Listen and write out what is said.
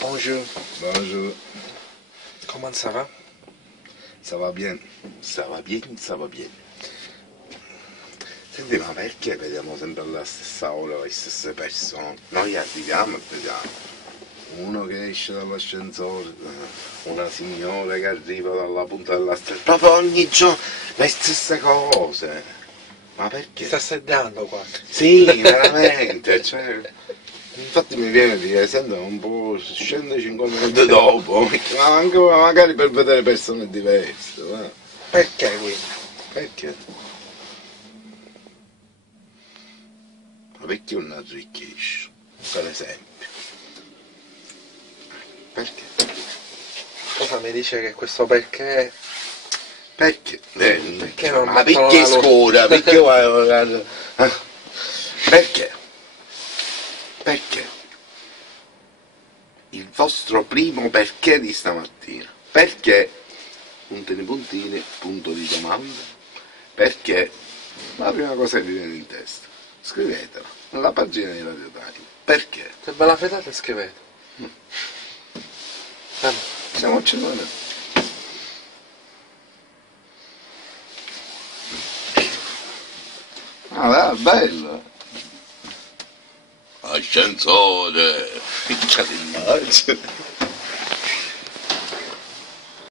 Bonjour. Bonjour. Comment ça va? Ça va bien? Ça va bien, ça va bien. Senti, ma perché vediamo sempre la stessa ora, le stesse persone? Noi arriviamo e vediamo. Uno che esce dall'ascensore, una signora che arriva dalla punta della strada, Proprio ogni giorno. le stesse cose. Ma perché? Sta sedando qua. Sì, veramente, cioè... Infatti mi viene di dire, senta un po', scende 50 minuti dopo, ma anche magari per vedere persone diverse, va? Perché quindi? Perché? Ma perché non arricchisce, per esempio? Perché? Cosa mi dice che questo perché? Perché? Perché non Ma mettono perché la luce? scuola? Perché vai? Perché? Perché? Il vostro primo perché di stamattina. Perché? Puntini puntini, punto di domanda. Perché? La prima cosa che vi viene in testa. Scrivetela nella pagina di Radio Time. Perché? Se ve la fedate scrivete. Siamo accennati. Ah, va, bello. Ascensore. Piccia di